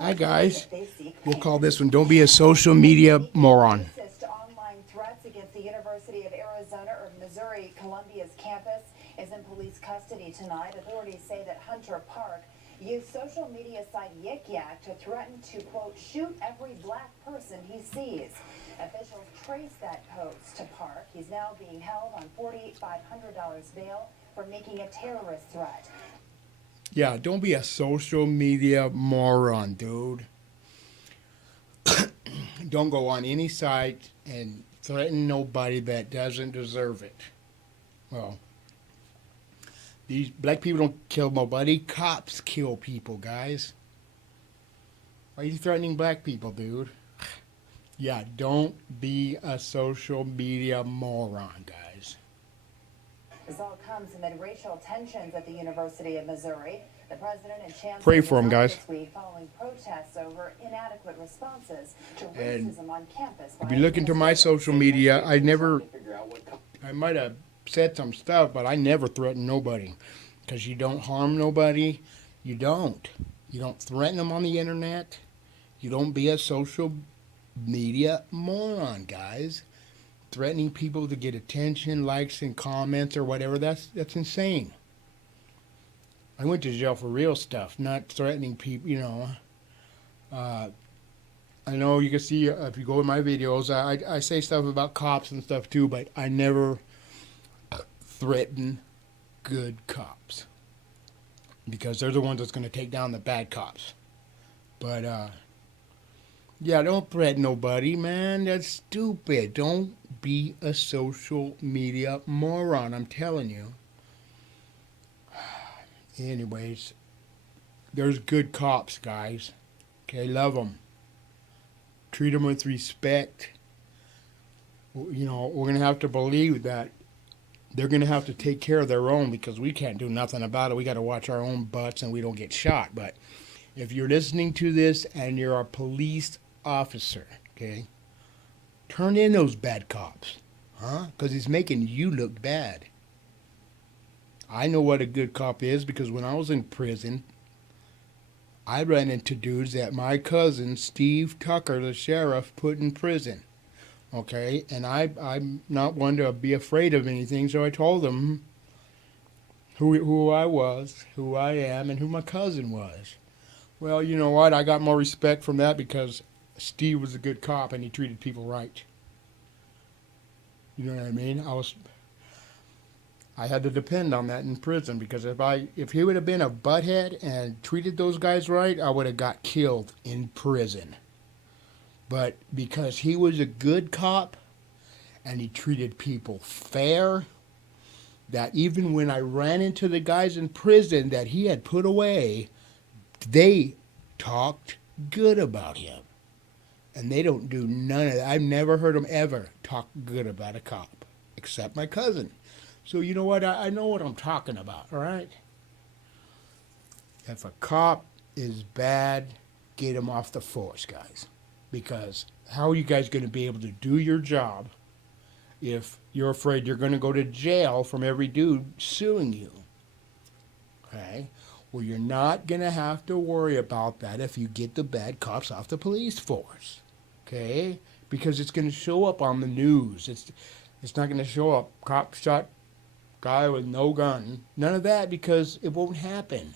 Hi guys. We'll call this one "Don't Be a Social Media Moron." Online threats against the University of Arizona or Missouri Columbia's campus is in police custody tonight. Authorities say that Hunter Park used social media site Yik Yak to threaten to, quote, shoot every black person he sees. Officials trace that post to Park. He's now being held on $4,500 bail for making a terrorist threat. Yeah, don't be a social media moron, dude. Don't go on any site and threaten nobody that doesn't deserve it. Well, these black people don't kill nobody. Cops kill people, guys. Why are you threatening black people, dude? Yeah, don't be a social media moron, guys. This all comes amid racial tensions at the University of Missouri. The president and chancellor Pray for him, guys. this week following protests over inadequate responses to And racism on campus. if you look into my social media, I might have said some stuff, but I never threaten nobody. Because you don't harm nobody. You don't. You don't threaten them on the internet. You don't be a social media moron, guys. Threatening people to get attention, likes, and comments or whatever, that's insane. I went to jail for real stuff, not threatening people, you know. I know you can see if you go in my videos, I say stuff about cops and stuff too, but I never threaten good cops. Because they're the ones that's going to take down the bad cops. But, yeah, don't threaten nobody, man. That's stupid. Don't be a social media moron, I'm telling you. Anyways, there's good cops, guys. Okay, love them. Treat them with respect. You know, we're going to have to believe that they're going to have to take care of their own because we can't do nothing about it. We got to watch our own butts and we don't get shot. But if you're listening to this and you're a police officer, okay, turn in those bad cops, huh? Because it's making you look bad. I know what a good cop is because when I was in prison, I ran into dudes that my cousin, Steve Tucker, the sheriff, put in prison. Okay, and I'm not one to be afraid of anything, so I told them who I was, who I am, and who my cousin was. Well, you know what? I got more respect from that because Steve was a good cop and he treated people right. You know what I mean? I had to depend on that in prison because if he would have been a butthead and treated those guys right, I would have got killed in prison. But because he was a good cop and he treated people fair, that even when I ran into the guys in prison that he had put away, they talked good about him. And they don't do none of that. I've never heard them ever talk good about a cop, except my cousin. So you know what? I know what I'm talking about, all right? If a cop is bad, get him off the force, guys. Because how are you guys going to be able to do your job if you're afraid you're going to go to jail from every dude suing you? Okay? Well, you're not going to have to worry about that if you get the bad cops off the police force. Okay? Because it's going to show up on the news. It's not going to show up, cop shot guy with no gun. None of that because it won't happen.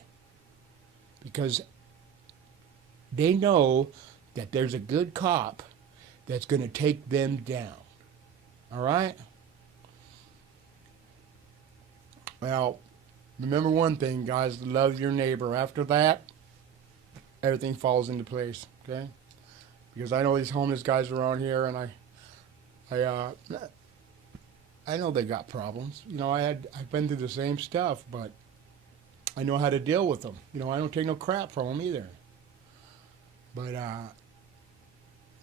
Because they know that there's a good cop that's going to take them down. All right? Well, remember one thing, guys. Love your neighbor. After that, everything falls into place, okay? Because I know these homeless guys around here, and I know they got problems. You know, I've been through the same stuff, but I know how to deal with them. You know, I don't take no crap from them either. But,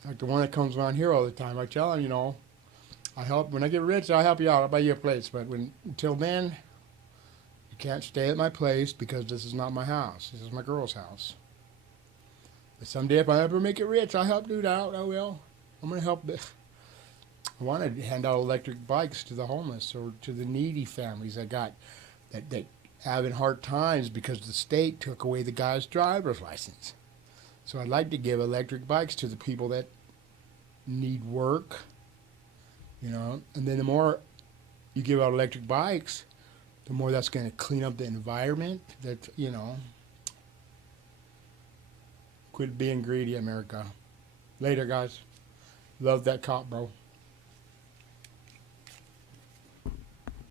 like the one that comes around here all the time, I tell him, you know, when I get rich, I'll help you out. I'll buy you a place. But until then, you can't stay at my place because this is not my house. This is my girl's house. But someday if I ever make it rich, I'll help dude out. I will. I'm going to help. I want to hand out electric bikes to the homeless or to the needy families that having hard times because the state took away the guy's driver's license. So I'd like to give electric bikes to the people that need work, you know. And then the more you give out electric bikes, the more that's going to clean up the environment. That, you know, quit being greedy, America. Later, guys. Love that cop, bro.